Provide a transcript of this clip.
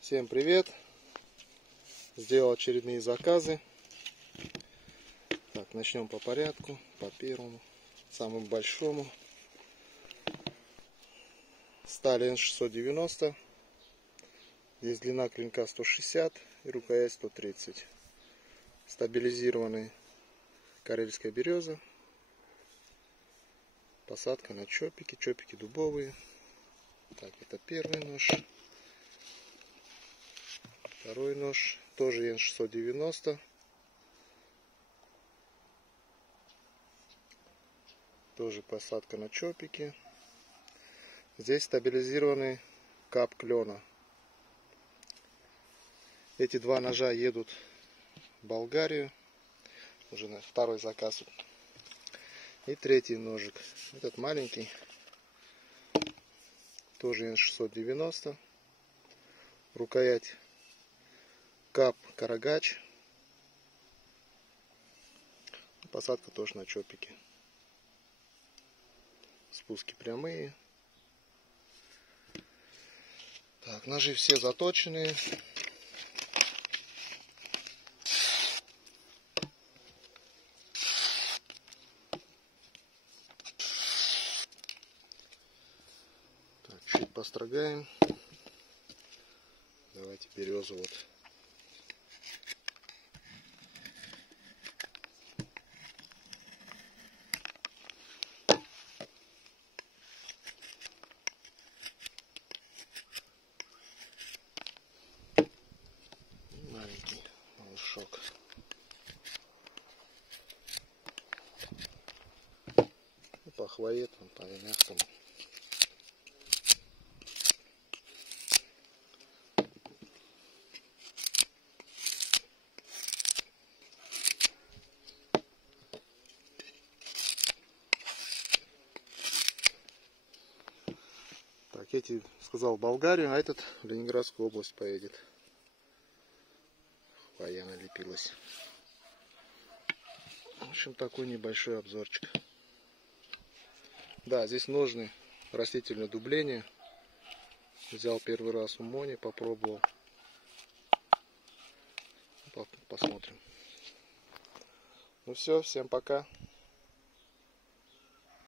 Всем привет! Сделал очередные заказы. Так, начнем по порядку, по первому, самому большому. Сталь N690. Здесь длина клинка 160 и рукоять 130. Стабилизированный карельская береза. Посадка на чопики, чопики дубовые. Так, это первый нож. Второй нож, тоже N690. Тоже посадка на чопики. Здесь стабилизированный кап клена. Эти два ножа едут в Болгарию. Уже на второй заказ. И третий ножик. Этот маленький. Тоже N690. Рукоять кап карагач. Посадка тоже на чопики. Спуски прямые. Так, ножи все заточенные. Так, чуть построгаем. Давайте березу вот. Маленький волшок. И по хвое, там, по мягкому. Так, эти, сказал, в Болгарию, а этот в Ленинградскую область поедет. Хвоя налепилась. В общем, такой небольшой обзорчик. Да, здесь ножны растительное дубление. Взял первый раз у Мони, попробовал. Посмотрим. Ну все, всем пока.